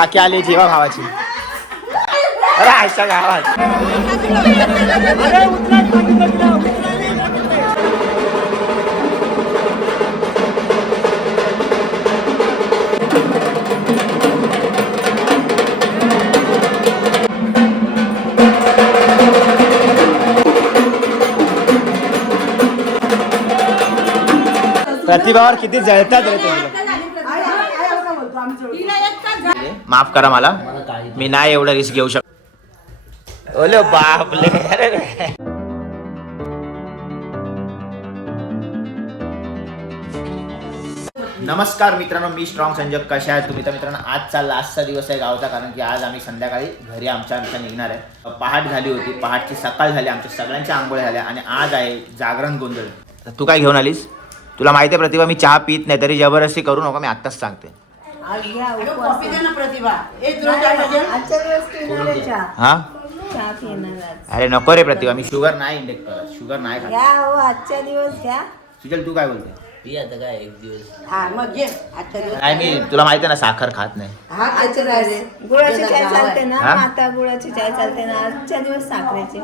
काकी आली जेवा भावाची. अरे आयच्या गावात प्रतिभावर किती जळतात रे तुम्ही. माफ करा मला, मी नाही एवढं रिस्क घेऊ शकतो. ओले बापले. नमस्कार मित्रांनो, मी स्ट्रॉंग संजय. कशा आहे तुम्ही? तर मित्रांनो, आजचा लास्टचा दिवस आहे गावचा, कारण की आज आम्ही संध्याकाळी घरी आमच्या निघणार आहे. पहाट झाली होती, पहाटची सकाळ झाली, आमच्या सगळ्यांच्या आंघोळ्या झाल्या आणि आज आहे जागरण गोंधळ. तू काय घेऊन आलीस? तुला माहिती आहे प्रतिभा, मी चहा पित नाही, तरी जबरदस्ती करू नका, मी आत्ताच सांगते. हा अरे नको रे प्रतिभा, मी शुगर नाही इंडेक्ट करत, शुगर नाही खात. आजच्या दिवस घ्या. सुजल तू काय बोलते? पी आता काय एक दिवस. मग घे आजच्या दिवस. नाही, मी तुला माहिती आहे ना, साखर खात नाही. गुळाची चाय चालते ना, आता गुळाची चाय चालते ना, आजच्या दिवस साखरेची.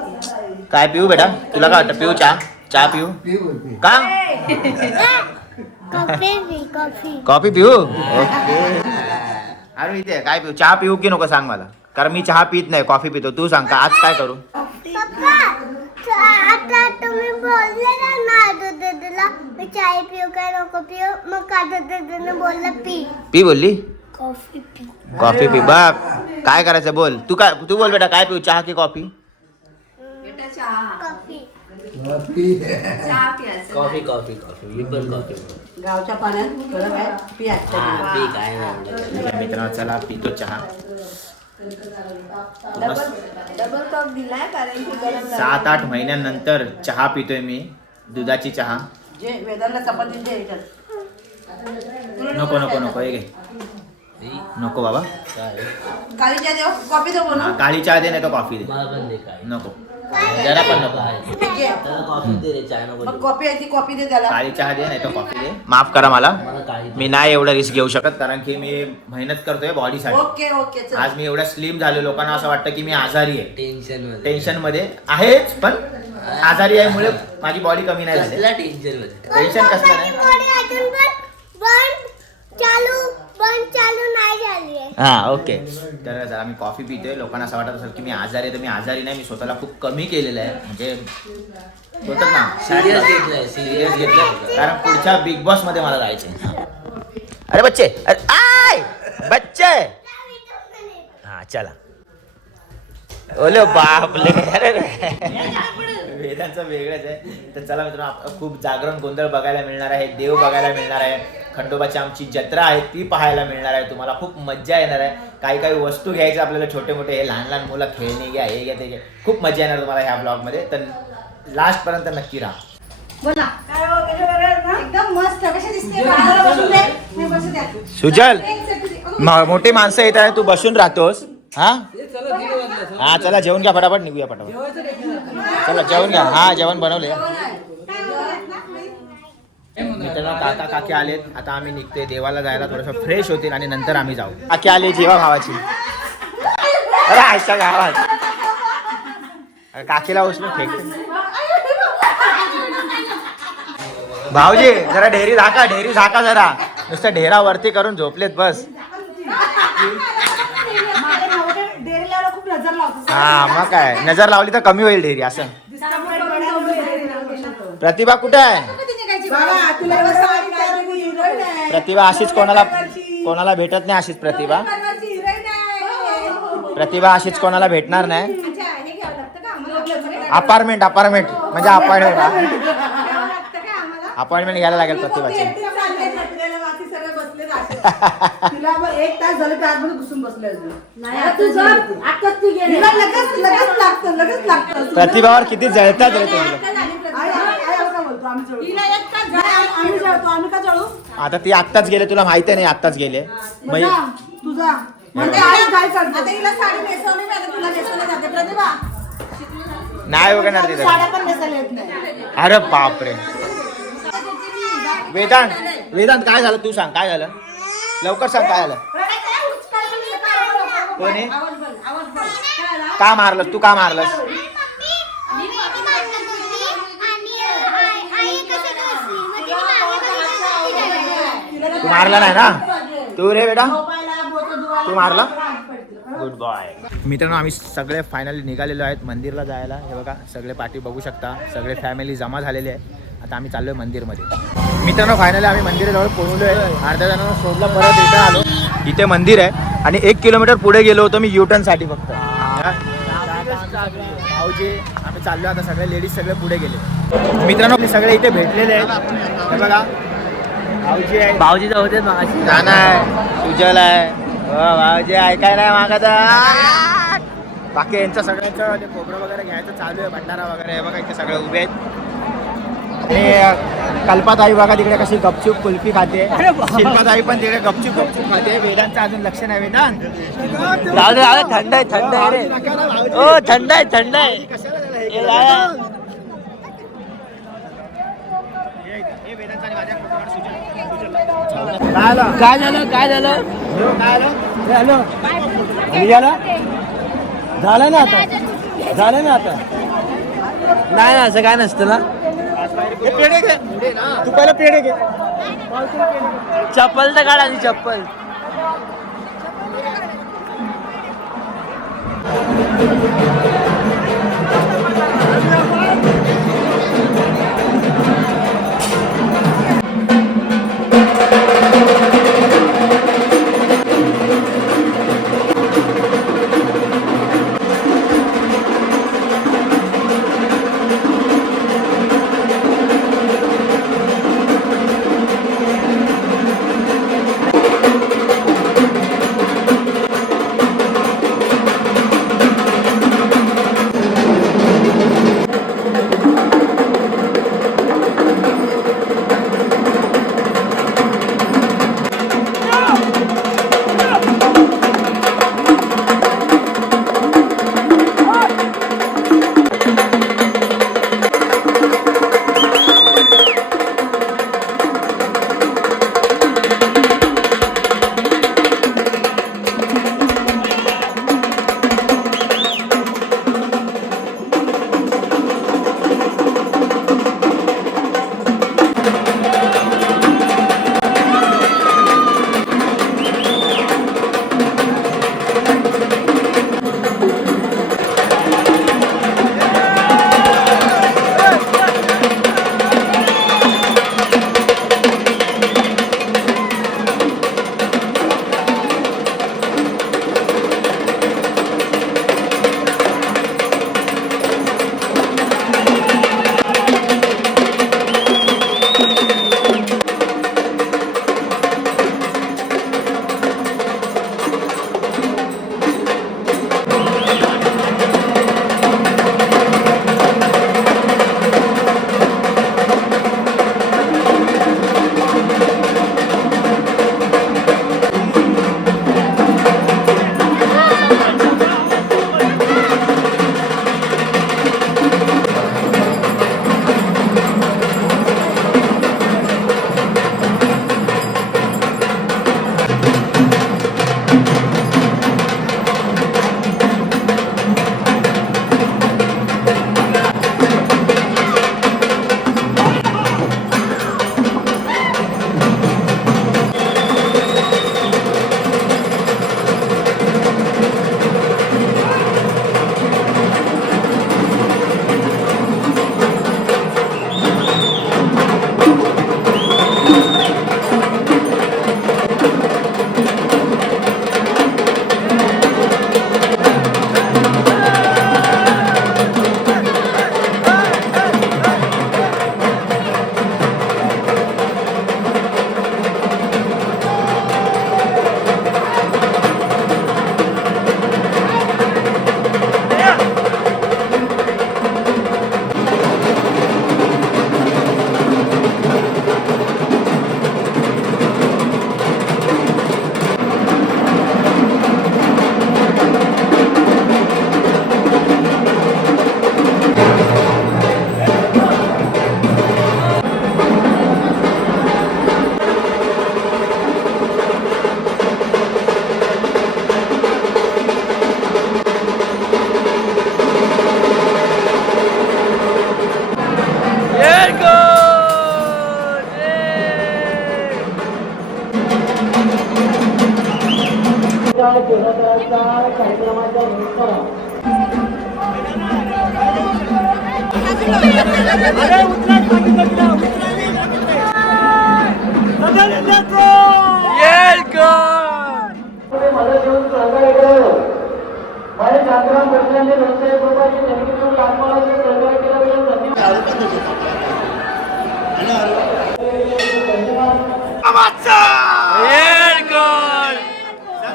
काय पिऊ बेटा? तुला काय वाटतं? पिऊ चहा? चहा पिऊ का? कॉफी पिऊ? ओके. अरे इथे काय पिऊ? चहा पिऊ की नको सांग मला, कारण मी चहा पित नाही, कॉफी पितो. तू सांग का आज काय करू? आता तुम्ही बोलले ना दादाला मी चाय पिऊ काय नको पिऊ, मग दादाने बोलला पी. पी बोलली? Coffee P. Coffee P. बघ काय करायचं बोल. तू बोल बेटा, काय पिऊ, चहा की coffee? Coffee. Coffee coffee coffee मी पण कॉफी. गावच्या पाण्यात थोडं काय पी आजच्या दिवस. पी काय नाही. मित्रांनो चला पितो चहा. डबल कप दिलाय कारण की गरम 7-8 महिन्यानंतर चहा पितोय मी, दुधाची चहा. जे वेदांना चपाती दे याच्यात. नको नको नको, हे घे. नको बाबा, काय काळी चाय देऊ, कॉफी देऊ हा, बनवून. काळी चहा दे, नाही तर कॉफी दे. मला पण दे काय. नको, जरा पण नको. घे. त्याला कॉफी दे रे, चाय नको मग देऊ. कॉफी आहे ती कॉफी दे त्याला. काळी चहा दे, नाही तर कॉफी दे. माफ करा मला, मला काळी. मी नाही एवढं रिस्क घेऊ शकत, कारण की मी मेहनत करतोय बॉडीसाठी. ओके ओके चल. आज मी एवढा स्लिम झालो, लोकांना असं वाटतं की मी आजारी आहे. टेन्शन मध्ये आहेच, पण आजारी आहे मुळे माझी बॉडी कमी नाही झाली. कसला टेन्शन मध्ये. टेन्शन कसलं नाही. थोडी अजून पण बंद चालू नाही झाली आहे. हा ओके. तर जरा मी कॉफी पितोय, लोकांना असं वाटत असेल की मी आजारी आहे, तर मी आजारी नाही. मी स्वतःला खूप कमी केलेलं आहे, म्हणजे बोलतात ना, सिरियस घेतलंय, सिरियस घेतलं, कारण पुढच्या बिग बॉस मध्ये मला जायचंय. अरे बच्चे, अरे आय बच्चे, हा चला. ओले बापले. अरे वेदांचं वेगळंच आहे. तर चला मित्रांनो, खूप जागरण गोंधळ बघायला मिळणार आहे, देव बघायला मिळणार आहे, खंडोबाची आमची जत्रा आहे ती पाहायला मिळणार आहे. तुम्हाला खूप मज्जा येणार आहे. काही काही वस्तू घ्यायच्या आपल्याला, छोटे मोठे, हे लहान लहान मुलं खेळणे घ्या, हे घ्या ते घ्या. खूप मजा येणार तुम्हाला ह्या ब्लॉगमध्ये, तर लास्ट पर्यंत नक्की राहा. बोला. काय हो, कसं बरं ना? एकदम मस्त. कशी दिसते? बाळाला बसून दे. मी बसू द्या. सुजल, एक सेकंद. मोठी माणसं येत आहे, तू बसून राहतोस. हा हा चला जेवण घ्या, फटाफट निघूया फटाफट. चला जेवण घ्या. हा जेवण बनवले. मित्रांनो काका काकी आलेत, आता आम्ही निघतोय. देवाला जायला थोडंसं फ्रेश होतील आणि नंतर आम्ही जाऊ. काकी आली जेवा भावाची. अरे आयच्या गावात काकीला उचलून फेकते. भाऊजी जरा ढेरी झाका जरा. नुसतं ढेरा वरती करून झोपलेत बस. डेअरीला खूप नजर लावतो. हा मग काय, नजर लावली तर कमी होईल ढेरी असं. प्रतिभा कुठे आहे? बाबा, तुला एवढं सांगितलं की हिरोईन आहे. प्रतिभा अशीच कोणाला भेटत नाही. अशीच प्रतिभा अशीच कोणाला भेटणार नाही. अपार्टमेंट म्हणजे अपॉइंटमेंट घ्यायला लागेल प्रतिभाची. तिला एक तास झालं त्या आतमध्ये घुसून बसले. लगेच लागतं. प्रतिभावर किती जळतात रे तुम्ही. आम्ही का जळू? आता ती आत्ताच गेले, तुला माहिती नाही, आत्ताच गेले. तुझा म्हणजे आज काय करतो? आता हिला साडी नेसवली, मी तुला नेसवलं जाते. प्रतिभा नाही बघणार तिथे. साड्या पण नेसायला येत नाही. अरे बापरे. वेदांत काय झालं? तू सांग काय झालं, लवकर सांग काय झालं. कोण आहे? आवाज बंद, आवाज बंद. काय झालं? का मारलंस तू? का मारलंस? आणि मम्मी मारत होती आणि आई कशात बसली मग तिने मागे तू मारला नाही ना? तू रे बेटा झोपायला, बोटं धुवायला, तू मारला? हात पडते. Good boy. मित्रांनो आम्ही सगळे फायनली निघालेलो आहेत मंदिरला जायला. हे बघा सगळे पाठी बघू शकता, सगळे फॅमिली जमा झालेली आहे. आता आम्ही चाललोय मंदिरमध्ये. मित्रांनो फायनली आम्ही मंदिराजवळ पोहोचलो आहे. अर्ध्या जणांना सोडलं, परत इथं आलो. इथे मंदिर आहे आणि 1 किलोमीटर पुढे गेलो होतो मी युटर्न साठी फक्त. भाऊजी आम्ही चाललो आता, सगळे लेडीज सगळे पुढे गेले. मित्रांनो आपले सगळे इथे भेटलेले आहेत. हे बघा भाऊजी आहे, भाऊजी तर होते मागाशी. नाना आहे, सुजल आहे. भाऊजी ऐकाय नाही मागत. बाकी यांचं सगळ्यांचं ते खोबरं वगैरे घ्यायचं चालू आहे, भंडारा वगैरे. हे बघा इथे सगळे उभे आहेत. आणि कल्पाताई बघा तिकडे कशी गपचूप कुल्फी खाते. शिल्पाताई पण तिकडे गपचूप खाते. वेदांचं अजून लक्ष नाही. वेदांत राहू दे, राहू दे, थंड आहे, थंड आहे रे. ओ थंड आहे, थंड आहे. हे लावा. काय झालं, काय झालं? झालं ना आता, झालं ना आता. नाही ना, असं काय नसतं ना. पेढे घे तू, पहिला पेढे घे. चप्पल तर काढ आधी, चप्पल.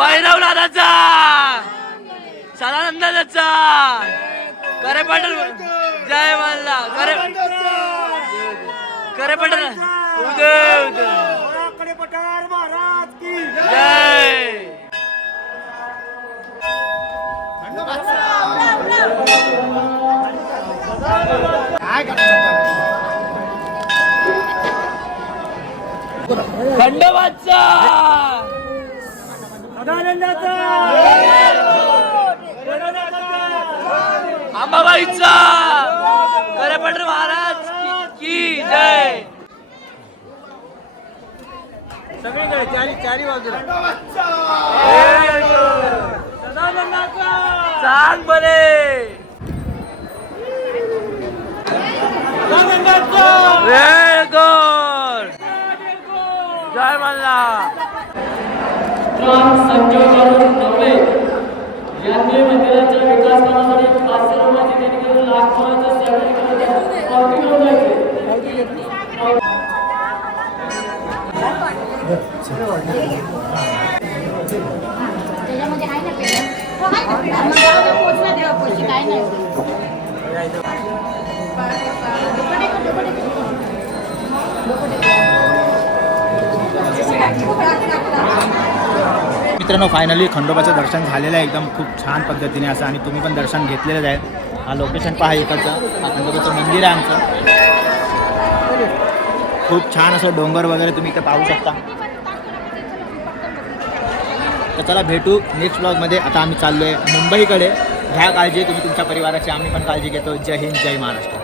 भैरव दादाचा सदानंदाचा करे पाटील जय मल्ला करे पाटील जय खंडोबाचा अंबाबाईचा करे पाटील महाराज की जय. सगळीकडे चारी बाजूला सांग बरे वेळ गोड जय मल्ला. संजय करून नवले यांनी मंदिराच्या विकास कामासाठी 500 रुपयाची देणगी करून लाखोंचं सहकार्य करत आहेत. पावती घेऊन जायचे. त्याच्यामध्ये आहे ना पेढा पोचला देवा पैसे काय नाही मित्रांनो फायनली खंडोबाचं दर्शन झालेलं आहे एकदम खूप छान पद्धतीने असं आणि तुम्ही पण दर्शन घेतलेलं आहे. हा लोकेशन पहा इकडचं हा खंडोबाचं मंदिर आहे आमचं. खूप छान असं डोंगर वगैरे तुम्ही इथं पाहू शकता. तर चला भेटू नेक्स्ट ब्लॉगमध्ये. आता आम्ही चाललो आहे मुंबईकडे. घ्या काळजी तुम्ही तुमच्या परिवाराची, आम्ही पण काळजी घेतो. जय हिंद जय महाराष्ट्र.